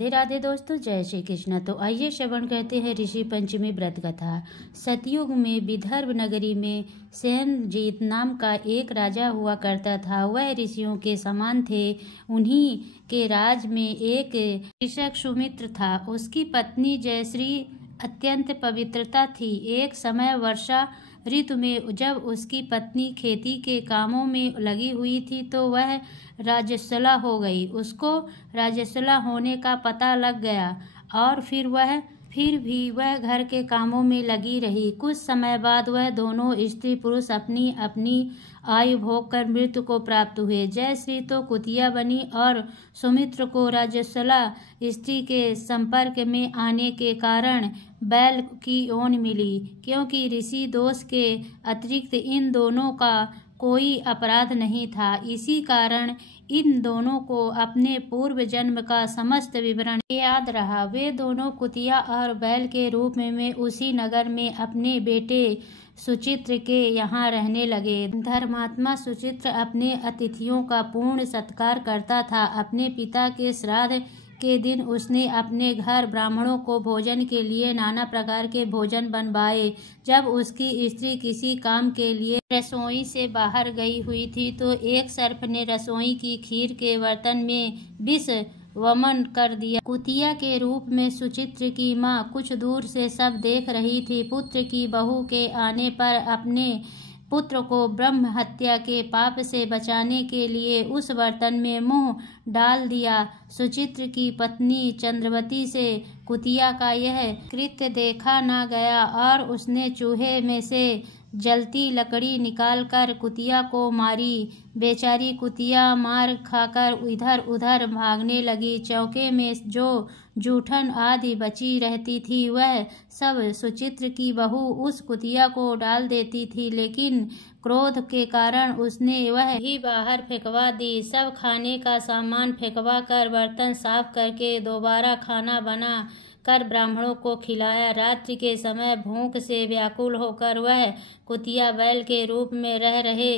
राधे राधे दोस्तों, जय श्री कृष्ण। तो आइए श्रवण करते हैं ऋषि पंचमी व्रत कथा। सतयुग में विदर्भ नगरी में सेनजीत नाम का एक राजा हुआ करता था। वह ऋषियों के समान थे। उन्हीं के राज में एक कृषक सुमित्र था। उसकी पत्नी जयश्री अत्यंत पवित्रता थी। एक समय वर्षा ऋतु में जब उसकी पत्नी खेती के कामों में लगी हुई थी तो वह राजस्वला हो गई। उसको राजस्वला होने का पता लग गया और फिर भी वह घर के कामों में लगी रही। कुछ समय बाद वह दोनों स्त्री पुरुष अपनी अपनी आयु भोग कर मृत्यु को प्राप्त हुए। जयश्री तो कुतिया बनी और सुमित्र को राजस्वला स्त्री के संपर्क में आने के कारण बैल की ओन मिली, क्योंकि ऋषि दोष के अतिरिक्त इन दोनों का कोई अपराध नहीं था। इसी कारण इन दोनों को अपने पूर्व जन्म का समस्त विवरण याद रहा। वे दोनों कुतिया और बैल के रूप में उसी नगर में अपने बेटे सुचित्र के यहाँ रहने लगे। धर्मात्मा सुचित्र अपने अतिथियों का पूर्ण सत्कार करता था। अपने पिता के श्राद्ध के दिन उसने अपने घर ब्राह्मणों को भोजन के लिए नाना प्रकार के भोजन बनवाए। जब उसकी स्त्री किसी काम के लिए रसोई से बाहर गई हुई थी तो एक सर्प ने रसोई की खीर के बर्तन में विष वमन कर दिया। कुतिया के रूप में सुचित्र की माँ कुछ दूर से सब देख रही थी। पुत्र की बहू के आने पर अपने पुत्र को ब्रह्म हत्या के पाप से बचाने के लिए उस बर्तन में मुंह डाल दिया। सुचित्र की पत्नी चंद्रवती से कुतिया का यह कृत्य देखा न गया और उसने चूहे में से जलती लकड़ी निकालकर कुतिया को मारी। बेचारी कुतिया मार खाकर इधर उधर भागने लगी। चौके में जो जूठन आदि बची रहती थी वह सब सुचित्र की बहू उस कुतिया को डाल देती थी, लेकिन क्रोध के कारण उसने वह ही बाहर फेंकवा दी। सब खाने का सामान फेंकवा कर बर्तन साफ करके दोबारा खाना बना कर ब्राह्मणों को खिलाया। रात्रि के समय भूख से व्याकुल होकर वह कुतिया बैल के रूप में रह रहे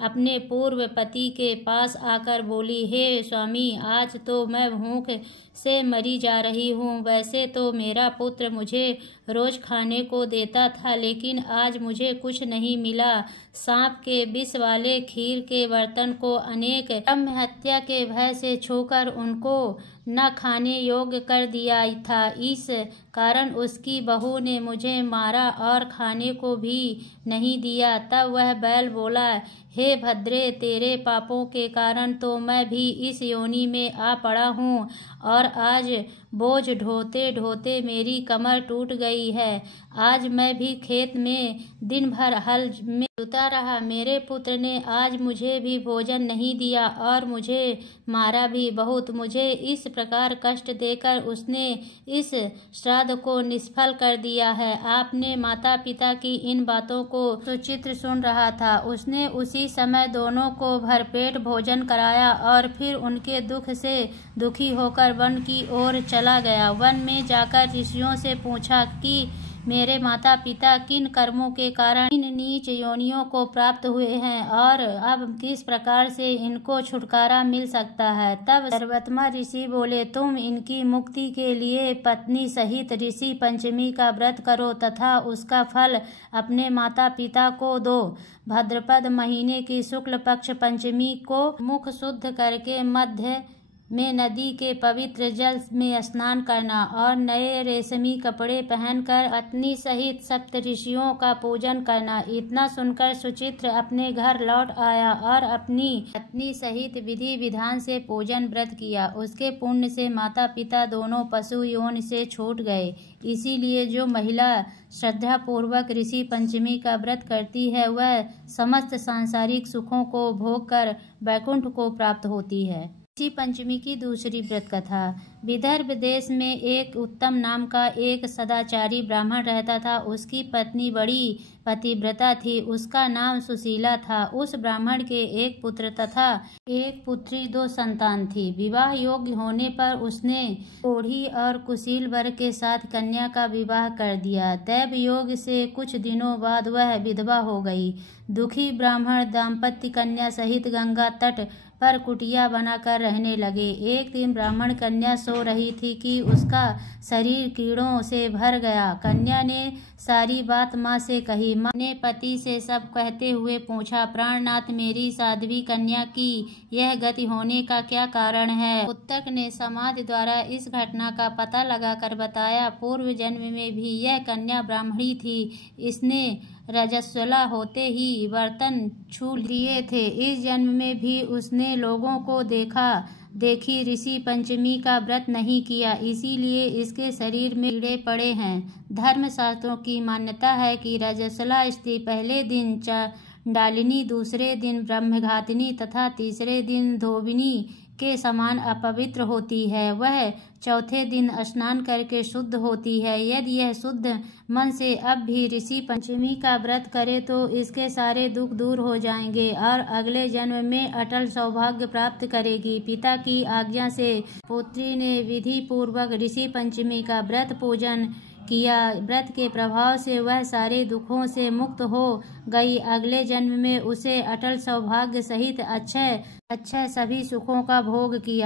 अपने पूर्व पति के पास आकर बोली, हे स्वामी, आज तो मैं भूख से मरी जा रही हूँ। वैसे तो मेरा पुत्र मुझे रोज खाने को देता था, लेकिन आज मुझे कुछ नहीं मिला। सांप के विष वाले खीर के बर्तन को अनेक ब्रह्म हत्या के भय से छूकर उनको न खाने योग्य कर दिया था। इस कारण उसकी बहू ने मुझे मारा और खाने को भी नहीं दिया। तब वह बैल बोला, हे भद्रे, तेरे पापों के कारण तो मैं भी इस योनि में आ पड़ा हूँ और आज बोझ ढोते ढोते मेरी कमर टूट गई है। आज मैं भी खेत में दिन भर हल में जुता रहा। मेरे पुत्र ने आज मुझे भी भोजन नहीं दिया और मुझे मारा भी बहुत। मुझे इस प्रकार कष्ट देकर उसने इस श्राद्ध को निष्फल कर दिया है। आपने माता पिता की इन बातों को सुचित्र सुन रहा था। उसने उसी समय दोनों को भरपेट भोजन कराया और फिर उनके दुख से दुखी होकर वन की ओर चला गया। वन में जाकर ऋषियों से पूछा कि मेरे माता पिता किन कर्मों के कारण इन नीच योनियों को प्राप्त हुए हैं और अब किस प्रकार से इनको छुटकारा मिल सकता है। तब सर्वोत्तम ऋषि बोले, तुम इनकी मुक्ति के लिए पत्नी सहित ऋषि पंचमी का व्रत करो तथा उसका फल अपने माता पिता को दो। भाद्रपद महीने की शुक्ल पक्ष पंचमी को मुख शुद्ध करके मध्य में नदी के पवित्र जल में स्नान करना और नए रेशमी कपड़े पहनकर पत्नी सहित सप्त ऋषियों का पूजन करना। इतना सुनकर सुचित्र अपने घर लौट आया और अपनी पत्नी सहित विधि विधान से पूजन व्रत किया। उसके पुण्य से माता पिता दोनों पशु योनि से छूट गए। इसीलिए जो महिला श्रद्धा पूर्वक ऋषि पंचमी का व्रत करती है वह समस्त सांसारिक सुखों को भोग कर वैकुंठ को प्राप्त होती है। ऋषि पंचमी की दूसरी व्रत कथा। विदर्भ देश में एक उत्तम नाम का एक सदाचारी ब्राह्मण रहता था। उसकी पत्नी बड़ी पतिव्रता थी। उसका नाम सुशीला था। उस ब्राह्मण के एक पुत्र तथा एक पुत्री, 2 संतान थी। विवाह योग्य होने पर उसने कोढ़ी और कुशील वर के साथ कन्या का विवाह कर दिया। दैव योग से कुछ दिनों बाद वह विधवा हो गई। दुखी ब्राह्मण दाम्पत्य कन्या सहित गंगा तट पर कुटिया बनाकर रहने लगे। एक दिन ब्राह्मण कन्या सो रही थी कि उसका शरीर कीड़ों से भर गया। कन्या ने सारी बात माँ से कही। माँ ने पति से सब कहते हुए पूछा, प्राणनाथ, मेरी साध्वी कन्या की यह गति होने का क्या कारण है? पुस्तक ने समाज द्वारा इस घटना का पता लगाकर बताया, पूर्व जन्म में भी यह कन्या ब्राह्मणी थी। इसने रजस्वला होते ही बर्तन छू लिए थे। इस जन्म में भी उसने लोगों को देखी ऋषि पंचमी का व्रत नहीं किया, इसीलिए इसके शरीर में कीड़े पड़े हैं। धर्मशास्त्रों की मान्यता है कि रजस्वला स्त्री पहले दिन चांडालिनी, दूसरे दिन ब्रह्मघातिनी तथा तीसरे दिन धोबिनी के समान अपवित्र होती है। वह चौथे दिन स्नान करके शुद्ध होती है। यदि यह शुद्ध मन से अब भी ऋषि पंचमी का व्रत करे तो इसके सारे दुख दूर हो जाएंगे और अगले जन्म में अटल सौभाग्य प्राप्त करेगी। पिता की आज्ञा से पुत्री ने विधि पूर्वक ऋषि पंचमी का व्रत पूजन किया। व्रत के प्रभाव से वह सारे दुखों से मुक्त हो गई। अगले जन्म में उसे अटल सौभाग्य सहित अच्छे सभी सुखों का भोग किया।